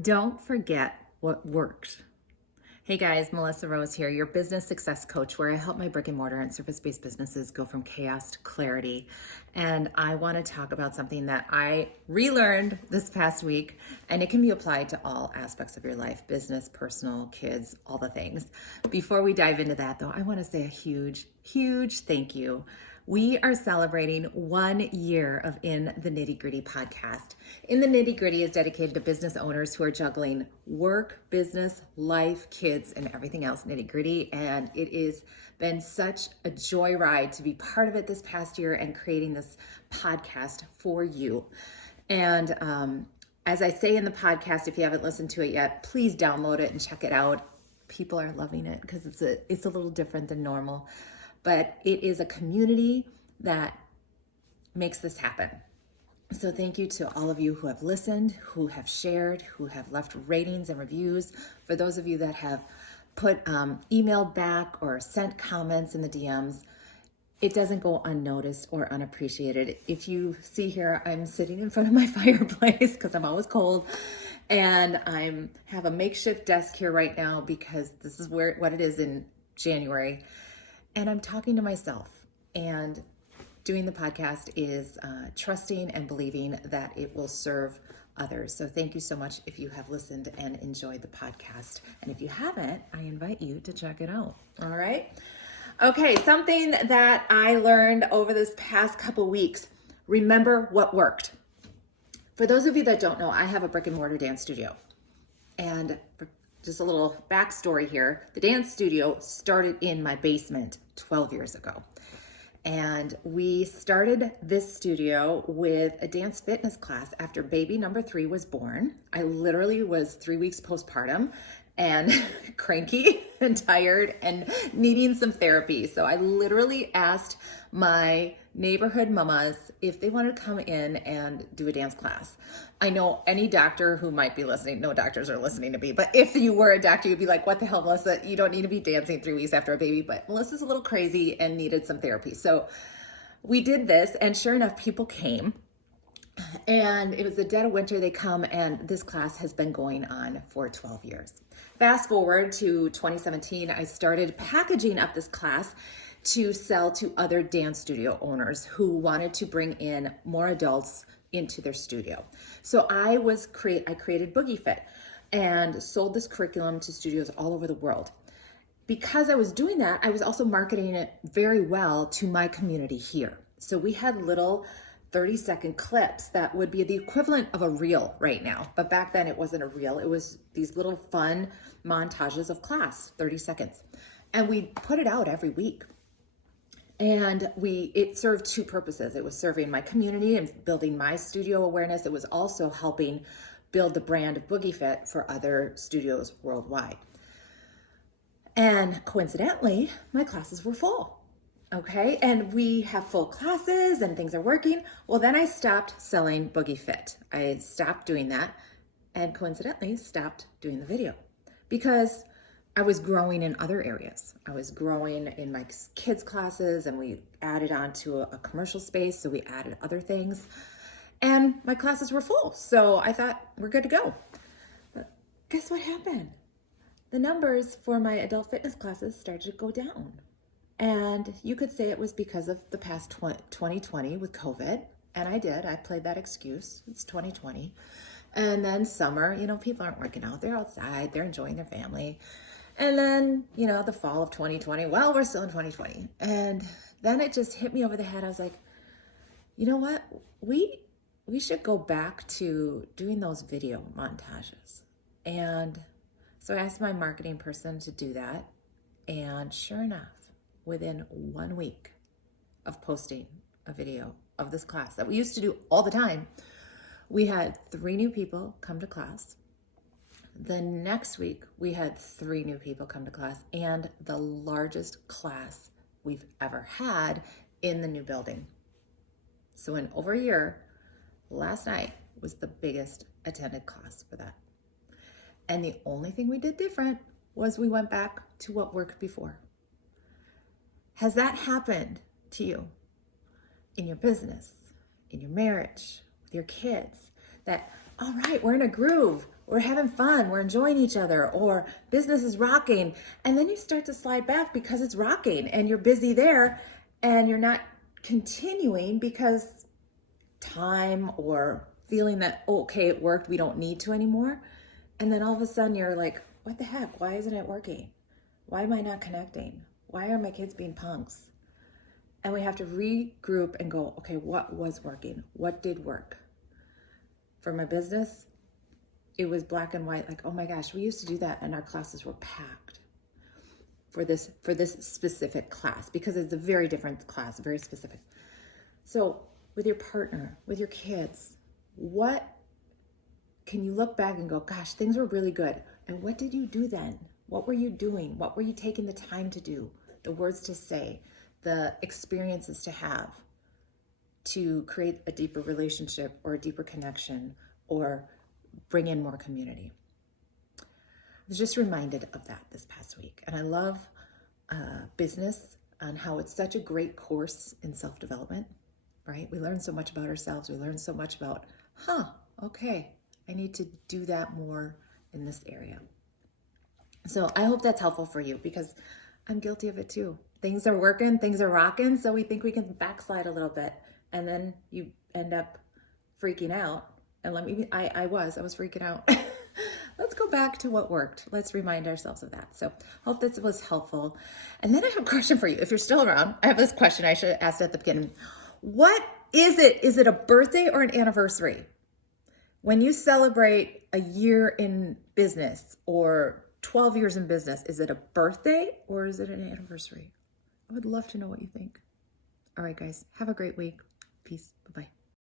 Don't forget what worked. Hey guys, Melissa Rose here, your business success coach, where I help my brick and mortar and service-based businesses go from chaos to clarity. And I want to talk about something that I relearned this past week, and it can be applied to all aspects of your life, business, personal, kids, all the things. Before we dive into that though, I want to say a huge thank you. We are celebrating 1 year of In the Nitty Gritty podcast. In the Nitty Gritty is dedicated to business owners who are juggling work, business, life, kids, and everything else nitty gritty. And it has been such a joyride to be part of it this past year and creating this podcast for you. And as I say in the podcast, if you haven't listened to it yet, please download it and check it out. People are loving it because it's a little different than normal. But it is a community that makes this happen. So thank you to all of you who have listened, who have shared, who have left ratings and reviews. For those of you that have put emailed back or sent comments in the DMs, it doesn't go unnoticed or unappreciated. If you see here, I'm sitting in front of my fireplace because I'm always cold. And I have a makeshift desk here right now because this is what it is in January. And I'm talking to myself, and doing the podcast is trusting and believing that it will serve others. So thank you so much if you have listened and enjoyed the podcast. And if you haven't, I invite you to check it out. All right. Okay. Something that I learned over this past couple weeks, remember what worked. For those of you that don't know, I have a brick and mortar dance studio. And just a little backstory here. The dance studio started in my basement 12 years ago. And we started this studio with a dance fitness class after baby number 3 was born. I literally was 3 weeks postpartum and cranky and tired and needing some therapy. So I literally asked my neighborhood mamas if they wanted to come in and do a dance class. I know any doctor who might be listening, no doctors are listening to me, but if you were a doctor, you'd be like, what the hell, Melissa? You don't need to be dancing 3 weeks after a baby, but Melissa's a little crazy and needed some therapy. So we did this, and sure enough, people came. And it was the dead of winter, they come, and this class has been going on for 12 years. Fast forward to 2017, I started packaging up this class to sell to other dance studio owners who wanted to bring in more adults into their studio. So I created Boogie Fit and sold this curriculum to studios all over the world. Because I was doing that, I was also marketing it very well to my community here. So we had little 30-second clips that would be the equivalent of a reel right now. But back then it wasn't a reel. It was these little fun montages of class, 30 seconds. And we put it out every week. And it served 2 purposes. It was serving my community and building my studio awareness. It was also helping build the brand of Boogie Fit for other studios worldwide. And coincidentally, my classes were full. Okay, and we have full classes and things are working. Well, then I stopped selling Boogie Fit. I stopped doing that and coincidentally stopped doing the video because I was growing in other areas. I was growing in my kids' classes, and we added on to a commercial space. So we added other things, and my classes were full. So I thought we're good to go. But guess what happened? The numbers for my adult fitness classes started to go down. And you could say it was because of the past 2020 with COVID. And I played that excuse. It's 2020. And then summer, people aren't working out. They're outside. They're enjoying their family. And then, the fall of 2020, well, we're still in 2020. And then it just hit me over the head. I was like, you know what? We should go back to doing those video montages. And so I asked my marketing person to do that. And sure enough, within 1 week of posting a video of this class that we used to do all the time, we had 3 new people come to class. The next week, we had 3 new people come to class, and the largest class we've ever had in the new building. So in over a year, last night was the biggest attended class for that. And the only thing we did different was we went back to what worked before. Has that happened to you in your business, in your marriage, with your kids? That all right, we're in a groove. We're having fun. We're enjoying each other, or business is rocking. And then you start to slide back because it's rocking and you're busy there and you're not continuing because time or feeling that, oh, okay, it worked, we don't need to anymore. And then all of a sudden you're like, what the heck? Why isn't it working? Why am I not connecting? Why are my kids being punks? And we have to regroup and go, okay, what was working? What did work? For my business, it was black and white, like, oh my gosh, we used to do that and our classes were packed for this specific class because it's a very different class, very specific. So with your partner, with your kids, what can you look back and go, gosh, things were really good. And what did you do then? What were you doing? What were you taking the time to do? The words to say, the experiences to have to create a deeper relationship or a deeper connection or bring in more community. I was just reminded of that this past week. And I love business and how it's such a great course in self-development, right? We learn so much about ourselves. We learn so much about, okay, I need to do that more in this area. So I hope that's helpful for you because I'm guilty of it too. Things are working, things are rocking, so we think we can backslide a little bit. And then you end up freaking out. And I was freaking out. Let's go back to what worked. Let's remind ourselves of that. So hope this was helpful. And then I have a question for you. If you're still around, I have this question I should have asked at the beginning. What is it? Is it a birthday or an anniversary? When you celebrate a year in business or 12 years in business, is it a birthday or is it an anniversary? I would love to know what you think. All right, guys, have a great week. Peace. Bye-bye.